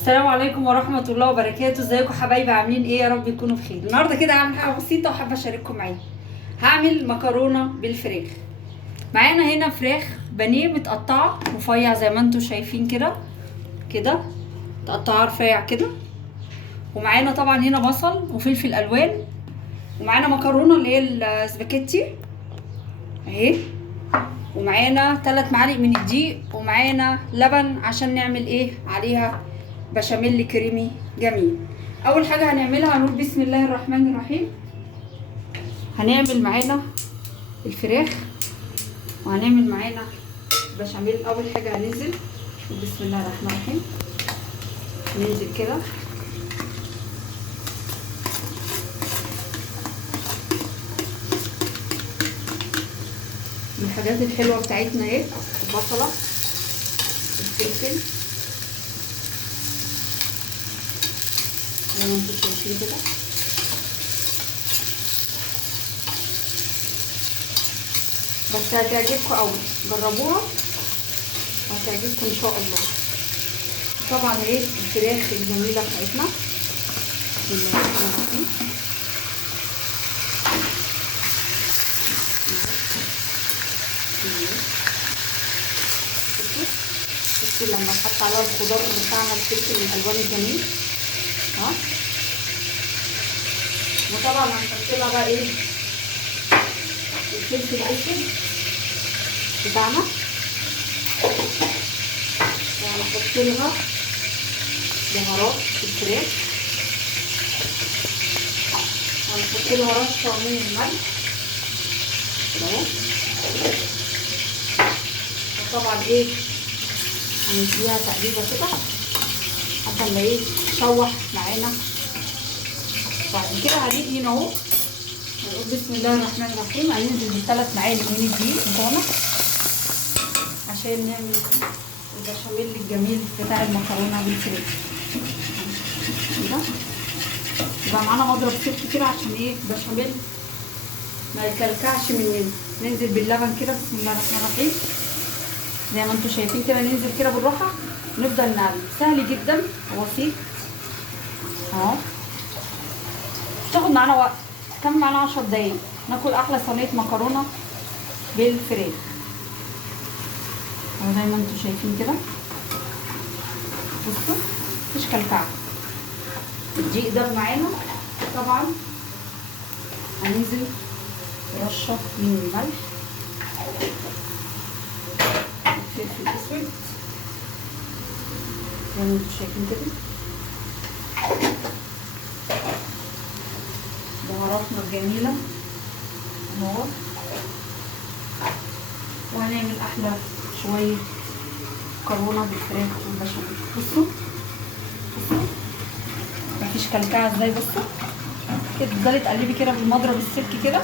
السلام عليكم ورحمة الله وبركاته. ازيكم حبايبي؟ عاملين ايه؟ يا رب يكونوا بخير. النهارده كده هعمل حاجة بسيطة وحابة اشارككم معايا. هعمل مكرونة بالفراخ. معانا هنا فراخ بانيه متقطعة رفيع زي ما انتم شايفين كده كده، تقطعها رفيع كده. ومعانا طبعا هنا بصل وفلفل الوان، ومعانا مكرونة اللي هي السباكيتي اهي، ومعانا 3 معالق من الدقيق، ومعانا لبن عشان نعمل ايه عليها بشاميل كريمي جميل. اول حاجه هنعملها هنقول بسم الله الرحمن الرحيم. هنعمل معانا الفراخ وهنعمل معانا بشاميل. اول حاجه هننزل بسم الله الرحمن الرحيم، ننزل كده من الحاجات الحلوه بتاعتنا ايه، البصله، الفلفل زي ما انتم شايفين كده. بس هتعجبكم قوي، جربوها وهتعجبكم ان شاء الله. طبعا ايه الفراخ الجميله بتاعتنا بسم الله الرحمن الرحيم. بصوا لما نحط عليها الخضار بتاعنا الفلفل الالوان الجميل ها. وطبعا هنحط لها بقى ايه الفلفل الاسود بتاعنا، وهنحط لها بهارات الفراخ، وهنحط لها رشه من الملح كده اهو. وطبعا ايه هنديها تقليبه كده حتى ما ايه تشوح معانا. بعد كده هنيجي هنا اهو هنقول بسم الله الرحمن الرحيم. هننزل ب3 معالق من الدقيق بتاعنا عشان نعمل البشاميل الجميل بتاع المكرونه بالفراخ كده. يبقى معانا مضرب ست كده عشان ايه البشاميل ما يكلكعش مننا. ننزل باللبن كده بسم الله الرحمن الرحيم زي ما انتم شايفين كده. ننزل كده بالراحه ونفضل نقلب، سهل جدا وبسيط اهو. مش تاخد معانا وقت، كم معانا 10 دقايق ناكل احلى صينيه مكرونه بالفراخ اهو زي ما انتم شايفين كده. بصوا مفيش كلكعه. الدقيق ده معانا طبعا هننزل رشه من الملح، الفلفل الاسود زي ما انتم شايفين كده، بهاراتنا الجميله اهو. وهنعمل احلى شويه مكرونه بالفراخ والبشاميل. بصوا بصوا مفيش كلكعه ازاي. بصوا كده تفضلي تقلبي كده بالمضرب السلك كده